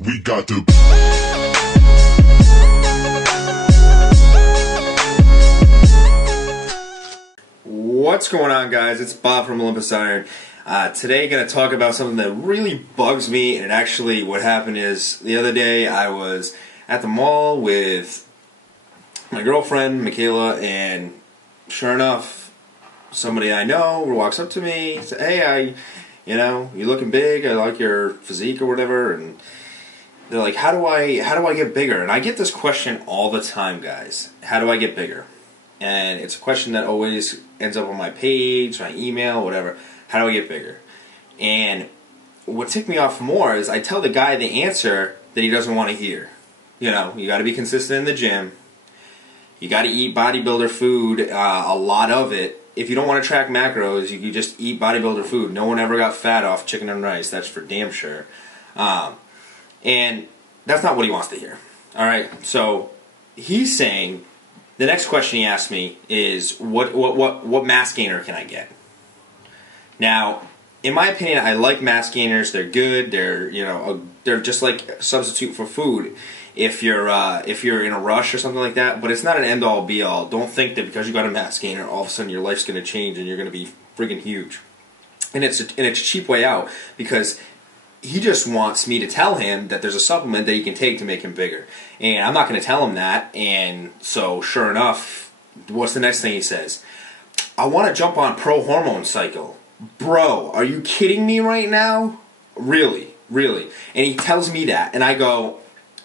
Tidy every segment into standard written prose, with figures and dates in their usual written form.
We got to. What's going on, guys? It's Bob from Olympusiron. Today, going to talk about something that really bugs me. And actually, what happened is the other day I was at the mall with my girlfriend, Michaela, and sure enough, somebody I know walks up to me, says, "Hey, you're looking big. I like your physique or whatever." And they're like, "How do I get bigger?" And I get this question all the time, guys. How do I get bigger? And it's a question that always ends up on my page, my email, whatever. How do I get bigger? And what ticked me off more is I tell the guy the answer that he doesn't want to hear. You got to be consistent in the gym. You got to eat bodybuilder food, a lot of it. If you don't want to track macros, you can just eat bodybuilder food. No one ever got fat off chicken and rice. That's for damn sure. And that's not what he wants to hear. All right. So he's saying the next question he asked me is what mass gainer can I get? Now, in my opinion, I like mass gainers. They're good. They're just like a substitute for food if you're in a rush or something like that. But it's not an end all be all. Don't think that because you got a mass gainer, all of a sudden your life's going to change and you're going to be freaking huge. And it's a cheap way out because he just wants me to tell him that there's a supplement that he can take to make him bigger. And I'm not going to tell him that. And so, sure enough, what's the next thing he says? I want to jump on Prohormone cycle. Bro, are you kidding me right now? Really? Really? And he tells me that. And I go,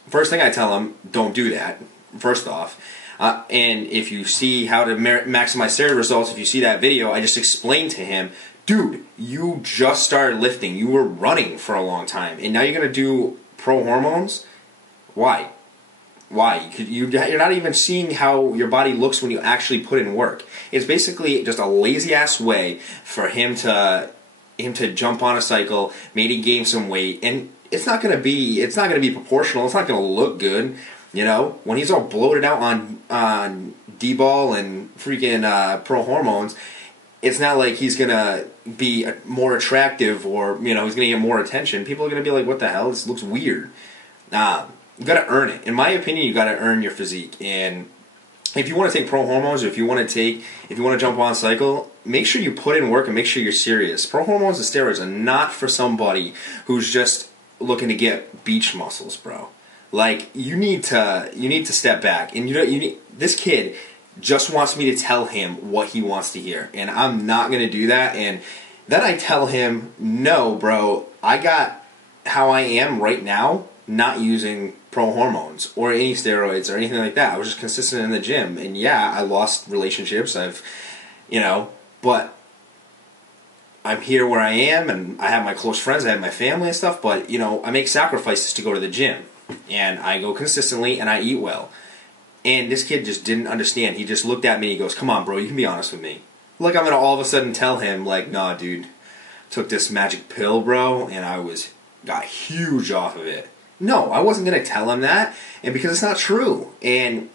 first thing I tell him, don't do that, first off. And if you see how to maximize steroid results, if you see that video, I just explained to him, dude, you just started lifting. You were running for a long time. And now you're going to do Prohormones? Why? Why? You're not even seeing how your body looks when you actually put in work. It's basically just a lazy-ass way for him to jump on a cycle, maybe gain some weight, and it's not going to be proportional. It's not going to look good. When he's all bloated out on D-ball and freaking Prohormones, it's not like he's going to be more attractive or, he's going to get more attention. People are going to be like, what the hell? This looks weird. You got to earn it. In my opinion, you got to earn your physique. And if you want to take Prohormones or if you want to jump on cycle, make sure you put in work and make sure you're serious. Prohormones and steroids are not for somebody who's just looking to get beach muscles, bro. Like, you need to step back. And this kid just wants me to tell him what he wants to hear, and I'm not going to do that. And then I tell him, no, bro, I got how I am right now, not using Prohormones or any steroids or anything like that. I was just consistent in the gym, and yeah, I lost relationships. But I'm here where I am, and I have my close friends, I have my family and stuff, but, I make sacrifices to go to the gym, and I go consistently, and I eat well. And this kid just didn't understand. He just looked at me and he goes, come on, bro, you can be honest with me. Like, I'm going to all of a sudden tell him, like, nah, dude, took this magic pill, bro, and I got huge off of it. No, I wasn't going to tell him that, and because it's not true. And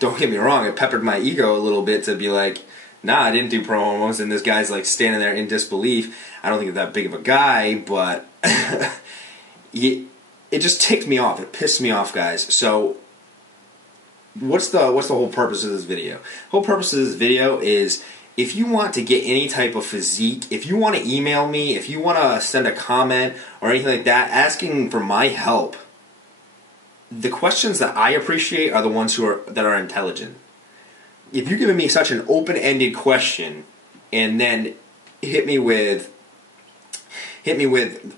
don't get me wrong, it peppered my ego a little bit to be like, nah, I didn't do Prohormones, and this guy's like standing there in disbelief. I don't think he's that big of a guy, but it just ticked me off. It pissed me off, guys. So what's the whole purpose of this video? The whole purpose of this video is, if you want to get any type of physique, if you want to email me, if you want to send a comment or anything like that, asking for my help, the questions that I appreciate are the ones that are intelligent. If you're giving me such an open-ended question and then hit me with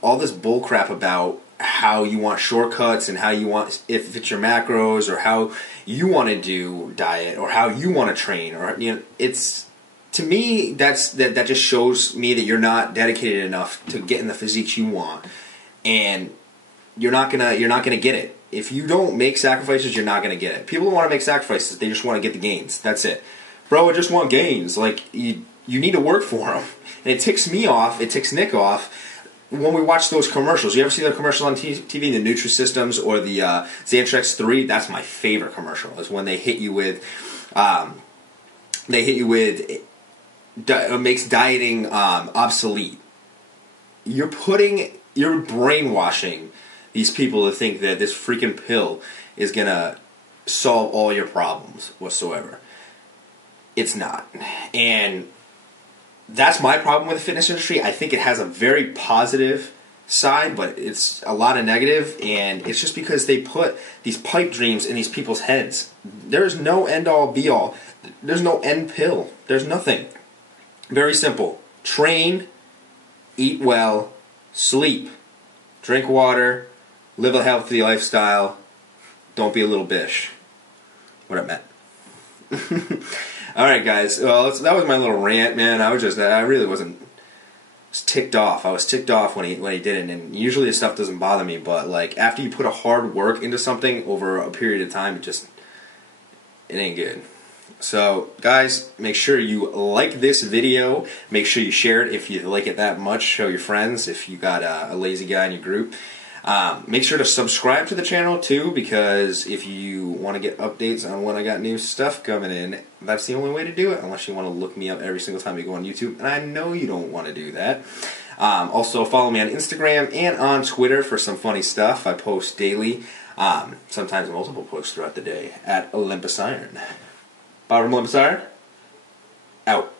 all this bullcrap about how you want shortcuts and how you want, if it's your macros or how you want to do diet or how you want to train, or it's, to me, that just shows me that you're not dedicated enough to getting the physiques you want, and you're not gonna get it. If you don't make sacrifices, you're not gonna get it. People don't want to make sacrifices; they just want to get the gains. That's it, bro. I just want gains. Like, you need to work for them, and it ticks me off. It ticks Nick off when we watch those commercials. You ever see the commercial on TV, the Nutrisystems or the Xantrex 3? That's my favorite commercial. Is when they hit you with, makes dieting obsolete. You're brainwashing these people to think that this freaking pill is gonna solve all your problems whatsoever. It's not. And that's my problem with the fitness industry. I think it has a very positive side, but it's a lot of negative, and it's just because they put these pipe dreams in these people's heads. There's no end-all, be-all. There's no end pill. There's nothing. Very simple. Train, eat well, sleep, drink water, live a healthy lifestyle, don't be a little bitch. What I meant. Alright guys, well that was my little rant, man. I really wasn't ticked off. I was ticked off when he did it, and usually this stuff doesn't bother me, but like after you put a hard work into something over a period of time, it ain't good. So guys, make sure you like this video, make sure you share it if you like it that much, show your friends if you got a lazy guy in your group. Make sure to subscribe to the channel too, because if you want to get updates on when I got new stuff coming in, that's the only way to do it, unless you want to look me up every single time you go on YouTube, and I know you don't want to do that. Also follow me on Instagram and on Twitter for some funny stuff. I post daily, sometimes multiple posts throughout the day, at Olympusiron. Bottom Olympusiron, out.